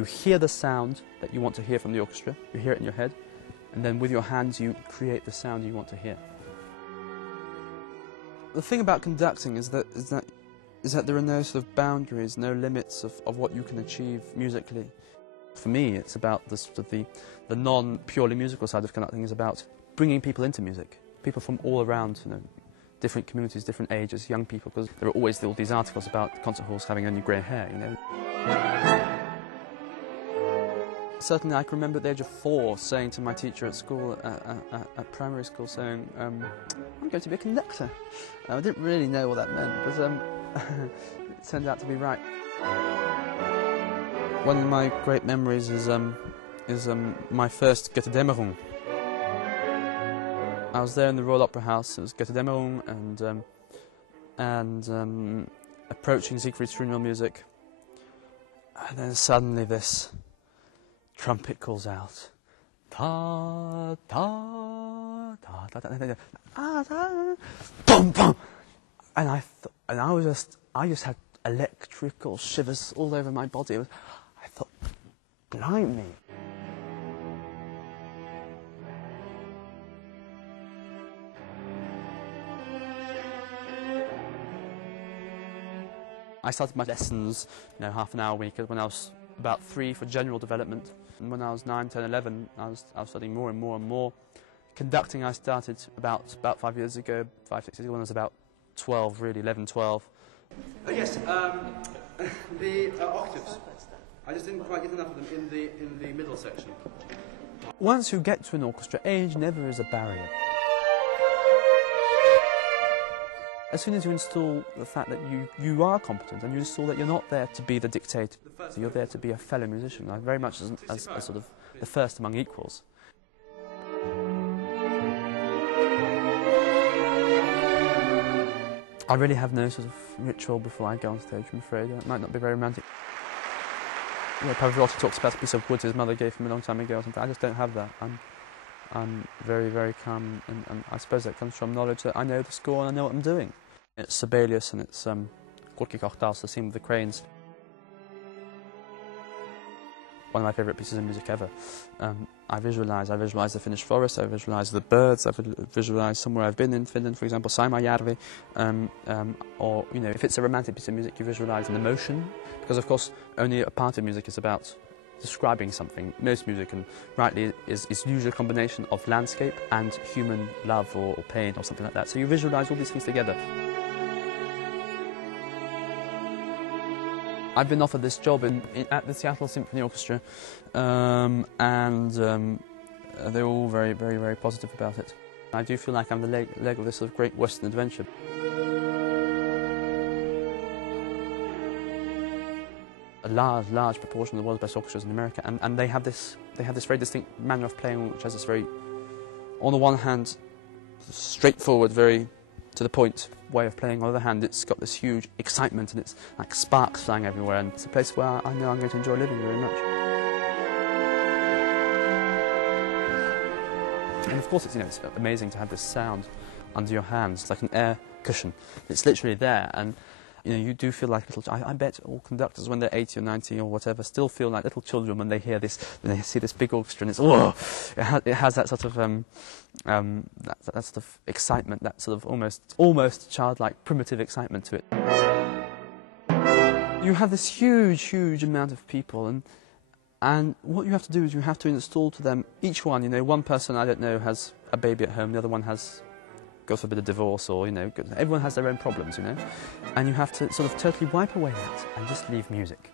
You hear the sound that you want to hear from the orchestra, you hear it in your head, and then with your hands you create the sound you want to hear. The thing about conducting is that there are no sort of boundaries, no limits of what you can achieve musically. For me, it's about the non-purely musical side of conducting is about bringing people into music, people from all around, you know, different communities, different ages, young people, because there are always all these articles about concert halls having only grey hair, you know. Certainly I can remember at the age of 4 saying to my teacher at school, at primary school, saying, I'm going to be a conductor. I didn't really know what that meant, but it turned out to be right. One of my great memories is my first Götterdämmerung. I was there in the Royal Opera House. It was Götterdämmerung and approaching Siegfried Struenwell music, and then suddenly this trumpet calls out, ta ta ta ta ta ta ta, boom boom, and I just had electrical shivers all over my body. I thought, blimey. I started my lessons, you know, half an hour a week when I was about 3 for general development. And when I was 9, 10, 11, I was studying more and more and more. Conducting I started about 5 years ago, 5, 6 years ago, when I was about 12, really, 11, 12. Oh yes, the octaves. I just didn't quite get enough of them in the middle section. Once you get to an orchestra, age never is a barrier. As soon as you install the fact that you are competent and you install that you're not there to be the dictator, so you're there to be a fellow musician, like very much as sort of the first among equals. I really have no sort of ritual before I go on stage, I'm afraid. It might not be very romantic. You know, Pavarotti talks about a piece of wood his mother gave him a long time ago or something. I just don't have that. I'm very, very calm, and I suppose that comes from knowledge that I know the score and I know what I'm doing. It's Sibelius and it's Gorky Kochtals, the scene with the cranes. One of my favourite pieces of music ever. I visualise the Finnish forest, I visualise the birds, I visualise somewhere I've been in Finland, for example, Saimajärvi. Or, you know, if it's a romantic piece of music, you visualise an emotion, because of course only a part of music is about describing something. Most music, and rightly, is usually a combination of landscape and human love or pain or something like that. So you visualise all these things together. I've been offered this job at the Seattle Symphony Orchestra, and they're all very, very, very positive about it. I do feel like I'm the leg of this sort of great Western adventure. A large proportion of the world's best orchestras in America, and they have this very distinct manner of playing, which has this very, on the one hand, straightforward, very to the point way of playing. On the other hand, it's got this huge excitement, and it's like sparks flying everywhere, and it's a place where I know I'm going to enjoy living very much. And of course, it's amazing to have this sound under your hands. It's like an air cushion. It's literally there, and you do feel like little. I bet all conductors, when they're 80 or 90 or whatever, still feel like little children when they hear this, when they see this big orchestra, and it's whoa! It has that sort of that sort of excitement, that sort of almost childlike, primitive excitement to it. You have this huge amount of people, and what you have to do is you have to install to them, each one. One person, I don't know, has a baby at home, the other one has, God forbid, a divorce, or everyone has their own problems, and you have to sort of totally wipe away that and just leave music.